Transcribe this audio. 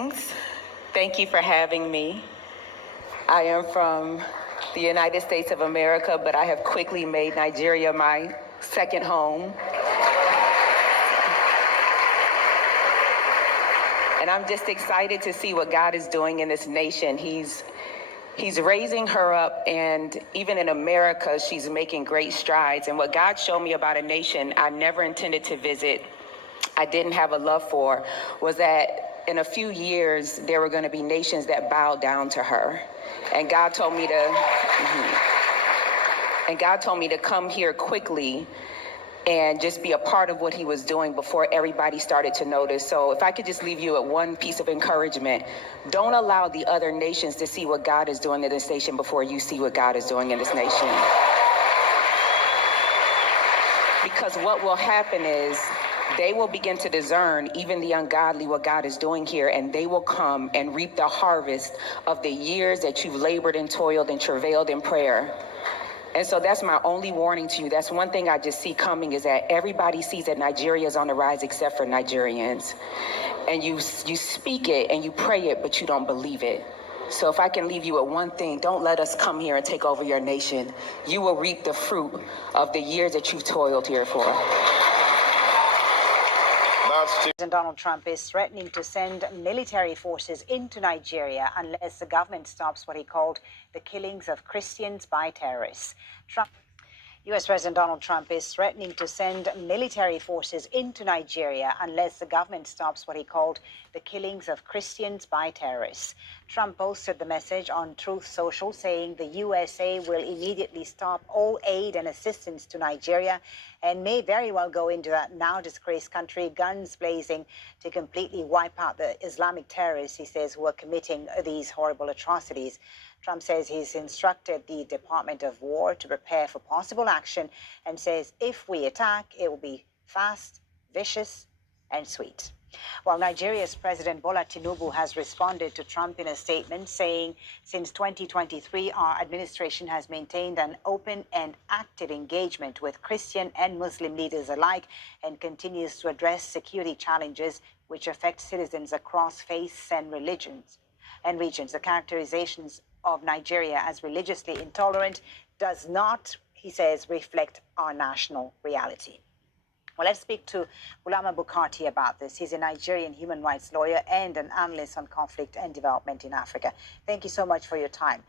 Thanks. Thank you for having me. I am from the United States of America, but I have quickly made Nigeria my second home. And I'm just excited to see what God is doing in this nation. He's raising her up, and even in America, she's making great strides. And what God showed me about a nation I never intended to visit, I didn't have a love for, was that in a few years, there were going to be nations that bowed down to her. And God told me to come here quickly and just be a part of what he was doing before everybody started to notice. So if I could just leave you with one piece of encouragement, don't allow the other nations to see what God is doing in this nation before you see what God is doing in this nation. Because what will happen is they will begin to discern, even the ungodly, what God is doing here, and they will come and reap the harvest of the years that you've labored and toiled and travailed in prayer. And so that's my only warning to you. That's one thing I just see coming, is that everybody sees that Nigeria is on the rise except for Nigerians. And you speak it and you pray it, but you don't believe it. So if I can leave you with one thing, don't let us come here and take over your nation. You will reap the fruit of the years that you've toiled here for. President Donald Trump is threatening to send military forces into Nigeria unless the government stops what he called the killings of Christians by terrorists. U.S. President Donald Trump is threatening to send military forces into Nigeria unless the government stops what he called the killings of Christians by terrorists. Trump posted the message on Truth Social, saying the USA will immediately stop all aid and assistance to Nigeria and may very well go into that now disgraced country, guns blazing, to completely wipe out the Islamic terrorists, he says, who are committing these horrible atrocities. Trump says he's instructed the Department of War to prepare for possible action and says if we attack, it will be fast, vicious, and sweet. While Nigeria's President Bola Tinubu has responded to Trump in a statement saying, since 2023, our administration has maintained an open and active engagement with Christian and Muslim leaders alike and continues to address security challenges which affect citizens across faiths and regions. The characterizations of Nigeria as religiously intolerant does not, he says, reflect our national reality. Well, let's speak to Bulama Bukati about this. He's a Nigerian human rights lawyer and an analyst on conflict and development in Africa. Thank you so much for your time.